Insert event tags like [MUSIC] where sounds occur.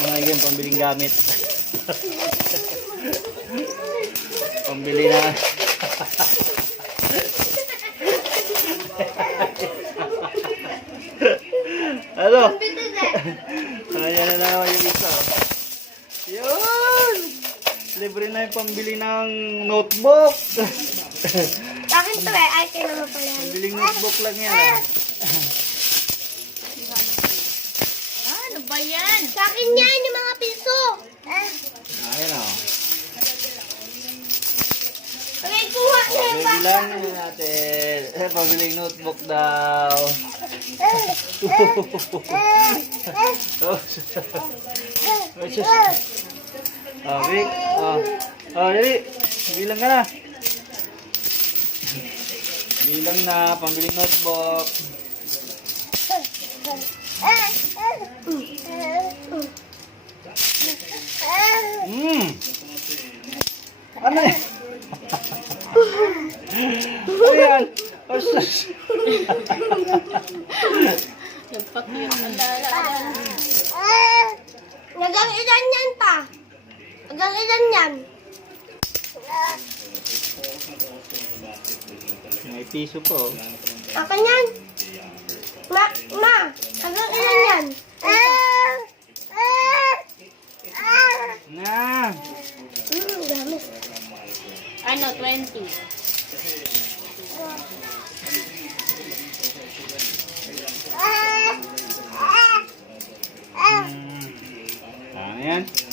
Mga yun, pambiling gamit. Pambili na. ano? Ayan na naman yung isa. Yun! Libre na yung pambili ng notebook. Akin to eh. Ay, kaya naman pala yan. Pambiling notebook lang yan. ah. Ano ba yan? Sa akin yan, yung mga piso. Eh, Ayan o. okay, kuha na natin. Eh, pabiling notebook daw. Eh, eh, eh, Oh, Vic. Oh, oh, dali. Bilang ka na. Bilang na, pambiling notebook. eh, eh, eh, eh. Hmm. Ano yan? [LAUGHS] yan? Sus. Nagpa-cute. Ang dala. Eh, Hanggang ilan yan pa? Hanggang ilan yan? May piso po. Akin yan. Ma, ma, hanggang ilan yan? Na. Hmm, dami. Ano, 20. Ah. Ah. Ah. Hmm. Ano yan?